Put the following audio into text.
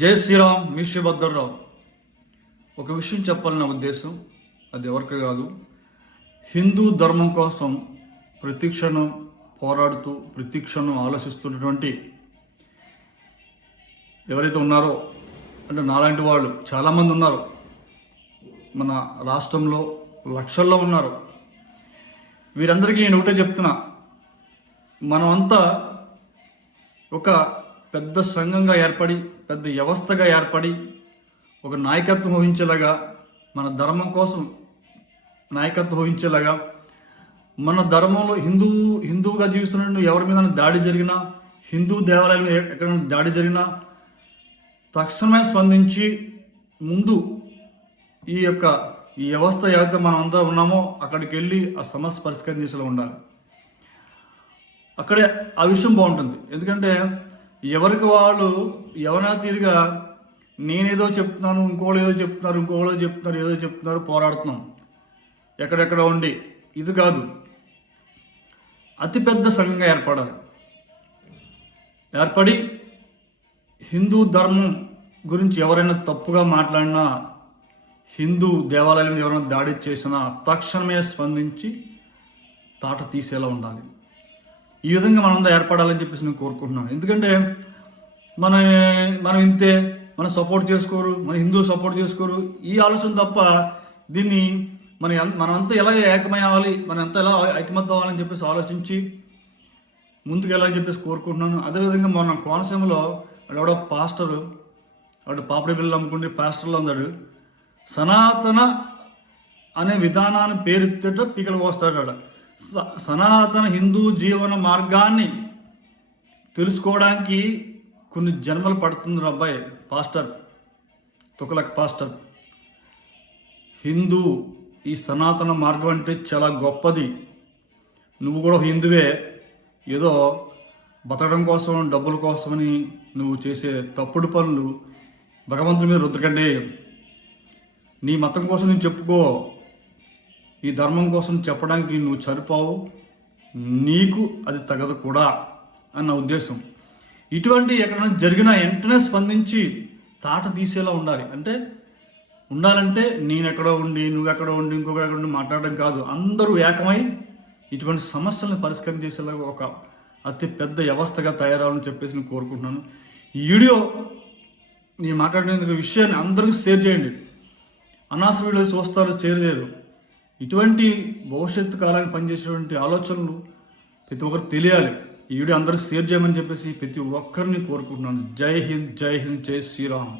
జై శ్రీరామ్. మీ శివభద్రరావు. ఒక విషయం చెప్పాలని నా ఉద్దేశం, అది ఎవరికి కాదు. హిందూ ధర్మం కోసం ప్రతిక్షణం పోరాడుతూ ప్రతిక్షణం ఆలోచిస్తున్నటువంటి ఎవరైతే ఉన్నారో, అంటే నాలాంటి వాళ్ళు చాలామంది ఉన్నారు. మన రాష్ట్రంలో లక్షల్లో ఉన్నారు. వీరందరికీ నేను ఒకటే చెప్తున్నా, మనమంతా ఒక పెద్ద సంఘంగా ఏర్పడి, పెద్ద వ్యవస్థగా ఏర్పడి, ఒక నాయకత్వం వహించేలాగా, మన ధర్మం కోసం నాయకత్వం వహించేలాగా, మన ధర్మంలో హిందువుగా జీవిస్తున్న ఎవరి మీద దాడి జరిగినా, హిందూ దేవాలయం ఎక్కడైనా దాడి జరిగినా తక్షణమే స్పందించి ముందు ఈ వ్యవస్థ ఏదైతే మనం అంతా ఉన్నామో అక్కడికి వెళ్ళి ఆ సమస్య పరిష్కారం చేసేలా ఉండాలి. అక్కడే ఆ విషయం బాగుంటుంది. ఎందుకంటే ఎవరికి వాళ్ళు యవనా తీరుగా నేనేదో చెప్తున్నాను, ఇంకోళ్ళు ఏదో చెప్తున్నారు, ఏదో చెప్తున్నారు, పోరాడుతున్నాం ఎక్కడెక్కడ ఉండి. ఇది కాదు, అతిపెద్ద సంఘంగా ఏర్పడి హిందూ ధర్మం గురించి ఎవరైనా తప్పుగా మాట్లాడినా, హిందూ దేవాలయం ఎవరైనా దాడి చేసినా తక్షణమే స్పందించి తాట తీసేలా ఉండాలి. ఈ విధంగా మనంతా ఏర్పడాలని చెప్పేసి నేను కోరుకుంటున్నాను. ఎందుకంటే మనం ఇంతే, మనం సపోర్ట్ చేసుకోరు, మన హిందూ సపోర్ట్ చేసుకోరు, ఈ ఆలోచన తప్ప దీన్ని మనమంతా ఎలా ఏకమయ్యాలి, మనం ఎంత ఎలా ఐకమత్యం అవ్వాలని చెప్పేసి ఆలోచించి ముందుకు వెళ్ళాలని చెప్పేసి కోరుకుంటున్నాను. అదేవిధంగా మన కోనసీమలో వాడు పాస్టరు, వాడు పాపిడి బిల్లు అమ్ముకుంటే పాస్టర్లో ఉన్నాడు. సనాతన అనే విధానాన్ని పేరెత్తేట పీకలు కోస్తాడు. సనాతన హిందూ జీవన మార్గాన్ని తెలుసుకోవడానికి కొన్ని జన్మలు పడుతుంది అబ్బాయి. Pastor తుకలక్ pastor. హిందూ ఈ సనాతన మార్గం అంటే చాలా గొప్పది. నువ్వు కూడా హిందువే, ఏదో బతకడం కోసం డబ్బుల కోసమని నువ్వు చేసే తప్పుడు పనులు భగవంతుని మీద రుద్దకండి. నీ మతం కోసం నువ్వు చెప్పుకో, ఈ ధర్మం కోసం చెప్పడానికి నువ్వు సరిపోవు, నీకు అది తగదు కూడా అన్న ఉద్దేశం. ఇటువంటి ఎక్కడైనా జరిగినా వెంటనే స్పందించి తాట తీసేలా ఉండాలంటే నేనెక్కడో ఉండి, నువ్వెక్కడో ఉండి, ఇంకొకటి ఉండి మాట్లాడడం కాదు. అందరూ ఏకమై ఇటువంటి సమస్యలను పరిష్కారం చేసేలాగా ఒక అతి పెద్ద వ్యవస్థగా తయారవ్వాలని చెప్పేసి నేను కోరుకుంటున్నాను. ఈ వీడియో నేను మాట్లాడిన విషయాన్ని అందరికీ షేర్ చేయండి. అనవసర వీడియోస్ చూస్తారు, షేర్ చేయరు. ఇటువంటి భవిష్యత్తు కాలానికి పనిచేసేటువంటి ఆలోచనలు ప్రతి ఒక్కరికి తెలియాలి. ఈ వీడియో అందరికీ షేర్ చేయమని చెప్పేసి ప్రతి ఒక్కరిని కోరుకుంటున్నాను. జై హింద్, జై హింద్, జై శ్రీరామ్.